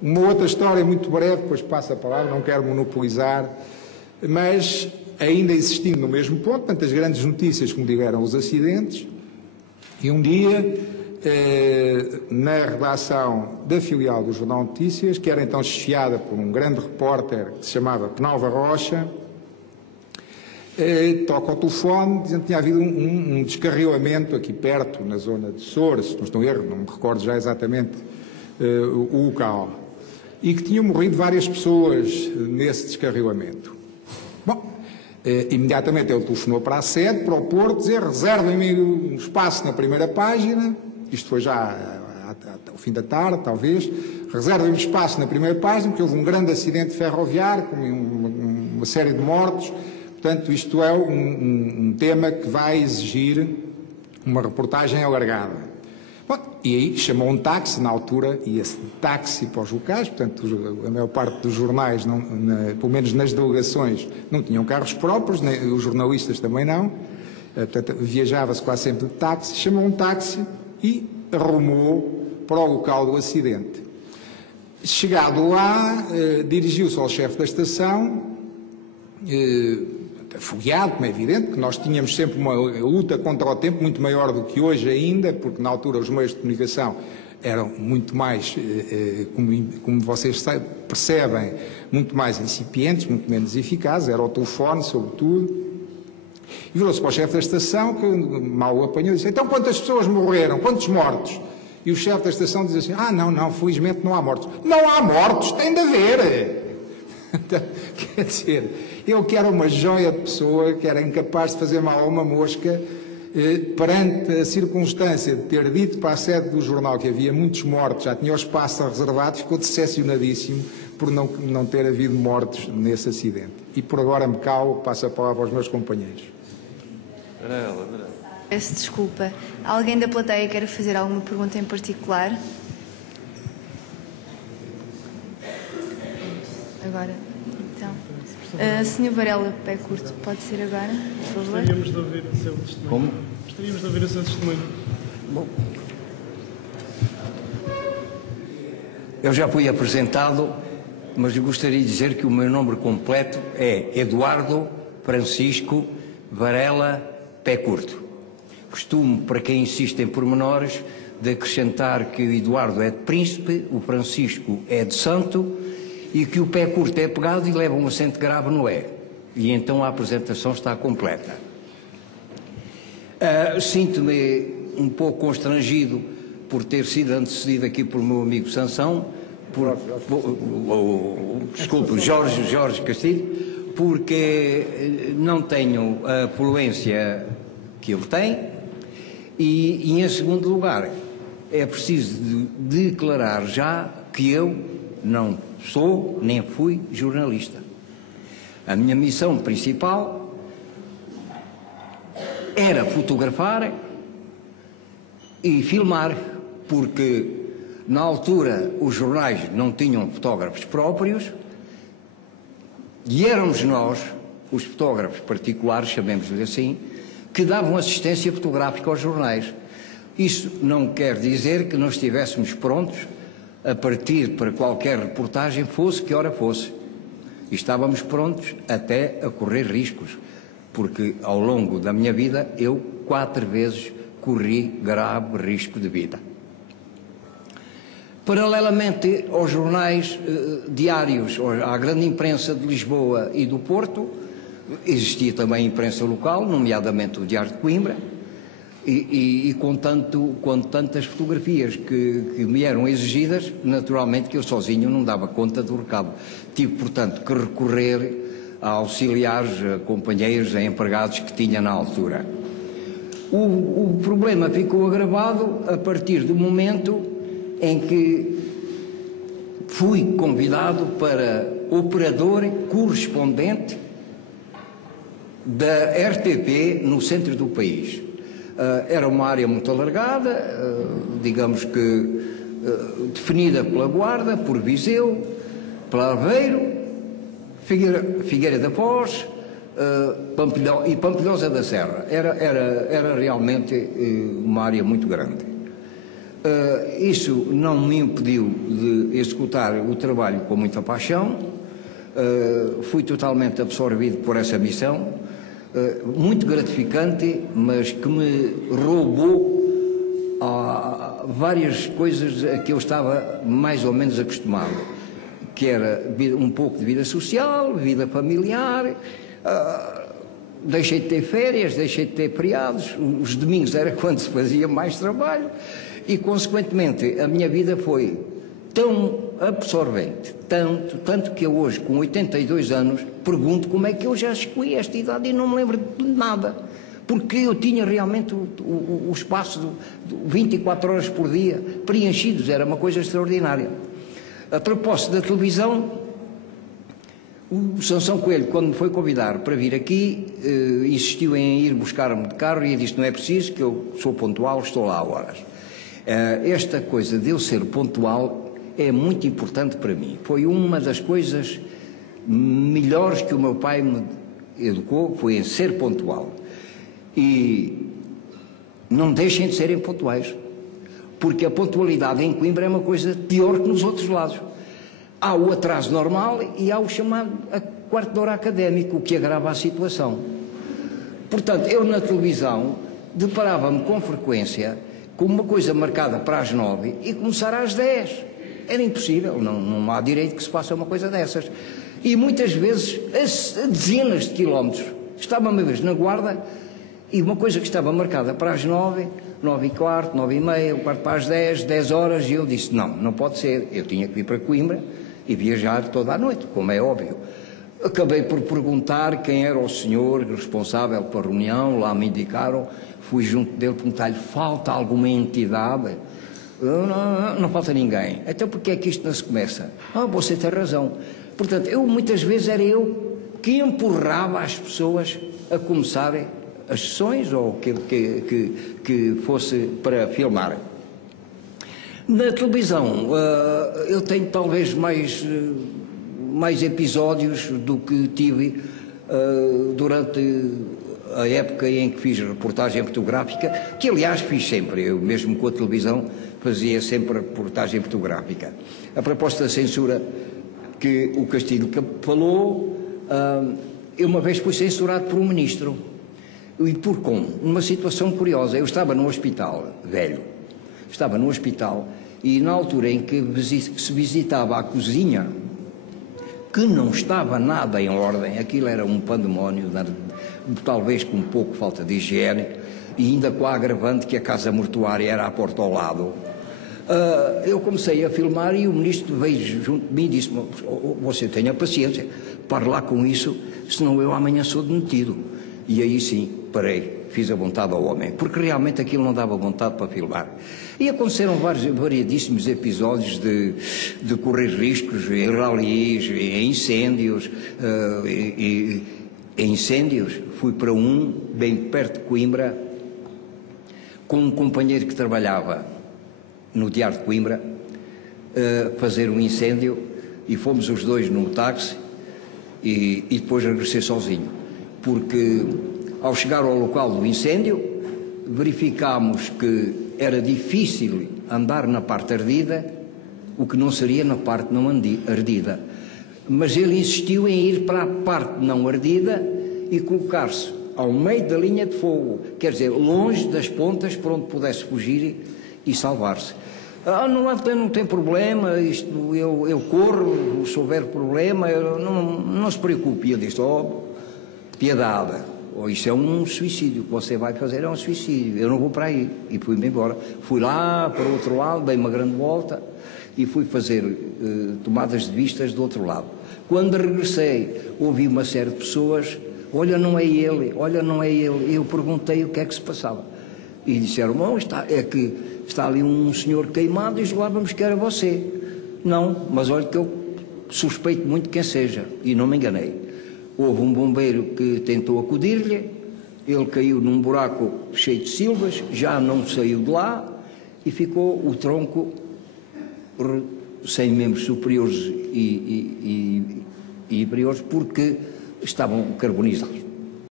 Uma outra história muito breve, depois passo a palavra, não quero monopolizar, mas ainda existindo no mesmo ponto, portanto, as grandes notícias, como digo, eram os acidentes, e um dia, na redação da filial do Jornal Notícias, que era então chefiada por um grande repórter que se chamava Penalva Rocha, toca ao telefone, dizendo que tinha havido um descarrilamento aqui perto, na zona de Soura, se não estou em erro, não me recordo já exatamente o local, e que tinham morrido várias pessoas nesse descarrilamento. Bom, imediatamente ele telefonou para a sede, para o Porto, dizer: reservem-me um espaço na primeira página, isto foi já ao fim da tarde, talvez, reservem-me espaço na primeira página, porque houve um grande acidente ferroviário, com uma série de mortos. Portanto, isto é um tema que vai exigir uma reportagem alargada. Bom, e aí chamou um táxi, na altura ia-se de táxi para os locais, portanto, a maior parte dos jornais, pelo menos nas delegações, não tinham carros próprios, nem, os jornalistas também não, portanto, viajava-se quase sempre de táxi, chamou um táxi e arrumou para o local do acidente. Chegado lá, dirigiu-se ao chefe da estação, afogueado, como é evidente, que nós tínhamos sempre uma luta contra o tempo muito maior do que hoje ainda, porque na altura os meios de comunicação eram muito mais, como vocês percebem, muito mais incipientes, muito menos eficazes, era o telefone, sobretudo. E virou-se para o chefe da estação, que mal o apanhou, e disse: então quantas pessoas morreram? Quantos mortos? E o chefe da estação diz assim: não, felizmente não há mortos. Não há mortos, tem de haver! Então, quer dizer, eu que era uma joia de pessoa, que era incapaz de fazer mal a uma mosca, perante a circunstância de ter dito para a sede do jornal que havia muitos mortos, já tinha o espaço reservado, ficou decepcionadíssimo por não ter havido mortos nesse acidente. E por agora me calo, passo a palavra aos meus companheiros. Peço desculpa. Alguém da plateia quer fazer alguma pergunta em particular? Agora, então. Sr. Varela, pé curto, pode ser agora, por favor? Gostaríamos de ouvir o seu testemunho. Como? Gostaríamos de ouvir o seu testemunho. Bom, eu já fui apresentado, mas eu gostaria de dizer que o meu nome completo é Eduardo Francisco Varela Pé Curto. Costumo, para quem insiste em pormenores, de acrescentar que o Eduardo é de Príncipe, o Francisco é de Santo, e que o pé curto é pegado e leva um acento grave no E. E então a apresentação está completa. Sinto-me um pouco constrangido por ter sido antecedido aqui por meu amigo Sansão, desculpe, Jorge Castilho, porque não tenho a fluência que ele tem e em segundo lugar, é preciso declarar já que eu não sou nem fui jornalista. A minha missão principal era fotografar e filmar, porque na altura os jornais não tinham fotógrafos próprios e éramos nós, os fotógrafos particulares, chamemos-lhe assim, que davam assistência fotográfica aos jornais. Isso não quer dizer que não estivéssemos prontos a partir para qualquer reportagem, fosse que hora fosse. E estávamos prontos até a correr riscos, porque ao longo da minha vida eu 4 vezes corri grave risco de vida. Paralelamente aos jornais diários, à grande imprensa de Lisboa e do Porto, existia também a imprensa local, nomeadamente o Diário de Coimbra, e com tantas fotografias que me eram exigidas, naturalmente que eu sozinho não dava conta do recado. Tive, portanto, que recorrer a auxiliares, a companheiros, a empregados que tinha na altura. O problema ficou agravado a partir do momento em que fui convidado para operador correspondente da RTP no centro do país. Era uma área muito alargada, digamos que definida pela Guarda, por Viseu, pela Aveiro, Figueira da Foz e Pampilhosa da Serra. Era realmente uma área muito grande. Isso não me impediu de executar o trabalho com muita paixão. Fui totalmente absorvido por essa missão, muito gratificante, mas que me roubou várias coisas a que eu estava mais ou menos acostumado, que era um pouco de vida social, vida familiar. Deixei de ter férias, deixei de ter feriados, os domingos era quando se fazia mais trabalho e, consequentemente, a minha vida foi tão absorvente, tanto que eu hoje, com 82 anos, pergunto como é que eu já cheguei a esta idade e não me lembro de nada, porque eu tinha realmente o espaço de 24 horas por dia preenchidos, era uma coisa extraordinária. A propósito da televisão, o Sansão Coelho, quando me foi convidar para vir aqui, insistiu em ir buscar-me de carro e eu disse: não é preciso, que eu sou pontual, estou lá a horas. Esta coisa de eu ser pontual é muito importante para mim. Foi uma das coisas melhores que o meu pai me educou, foi em ser pontual. E não deixem de serem pontuais, porque a pontualidade em Coimbra é uma coisa pior que nos outros lados. Há o atraso normal e há o chamado quarto de hora académico, o que agrava a situação. Portanto, eu na televisão deparava-me com frequência com uma coisa marcada para as 9 e começar às 10. Era impossível, não há direito que se faça uma coisa dessas. E muitas vezes, a dezenas de quilómetros, estava uma vez na Guarda e uma coisa que estava marcada para as 9, 9h15, 9h30, um quarto para as 10, 10 horas, e eu disse: não pode ser, eu tinha que vir para Coimbra e viajar toda a noite, como é óbvio. Acabei por perguntar quem era o senhor responsável pela reunião, lá me indicaram, fui junto dele perguntar-lhe: falta alguma entidade? Não falta ninguém. Então porquê é que isto não se começa? Você tem razão. Portanto, muitas vezes era eu que empurrava as pessoas a começarem as sessões ou que fosse para filmar. Na televisão, eu tenho talvez mais episódios do que tive durante a época em que fiz reportagem fotográfica, que aliás fiz sempre, eu mesmo com a televisão fazia sempre reportagem fotográfica. A proposta da censura que o Castilho falou, eu uma vez fui censurado por um ministro. E por como? Numa situação curiosa. Eu estava no hospital, velho, estava no hospital, e na altura em que se visitava a cozinha, que não estava nada em ordem, aquilo era um pandemónio, talvez com um pouco de falta de higiene, e ainda com a agravante que a casa mortuária era à porta ao lado. Eu comecei a filmar e o ministro veio junto de mim e disse: você tenha paciência, pare lá com isso, senão eu amanhã sou demitido. E aí sim, parei, fiz a vontade ao homem, porque realmente aquilo não dava vontade para filmar. E aconteceram variedíssimos episódios de correr riscos em ralis, em incêndios. Em incêndios, fui para um, bem perto de Coimbra, com um companheiro que trabalhava no Diário de Coimbra, fazer um incêndio, e fomos os dois no táxi, e depois regressei sozinho, porque ao chegar ao local do incêndio, verificámos que era difícil andar na parte ardida, o que não seria na parte não ardida. Mas ele insistiu em ir para a parte não ardida e colocar-se ao meio da linha de fogo, quer dizer, longe das pontas por onde pudesse fugir e salvar-se. Não tem problema, eu corro, se houver problema, não se preocupe. E eu disse: piedade, isso é um suicídio, o que você vai fazer é um suicídio, eu não vou para aí. E fui-me embora. Fui lá para o outro lado, dei uma grande volta e fui fazer tomadas de vistas do outro lado. Quando regressei, ouvi uma série de pessoas: olha, não é ele, olha, não é ele. Eu perguntei o que é que se passava. E disseram: está ali um senhor queimado e julgávamos que era você. Não, mas olha que eu suspeito muito quem seja, e não me enganei. Houve um bombeiro que tentou acudir-lhe, ele caiu num buraco cheio de silvas, já não saiu de lá e ficou o tronco sem membros superiores e inferiores, porque estavam carbonizados.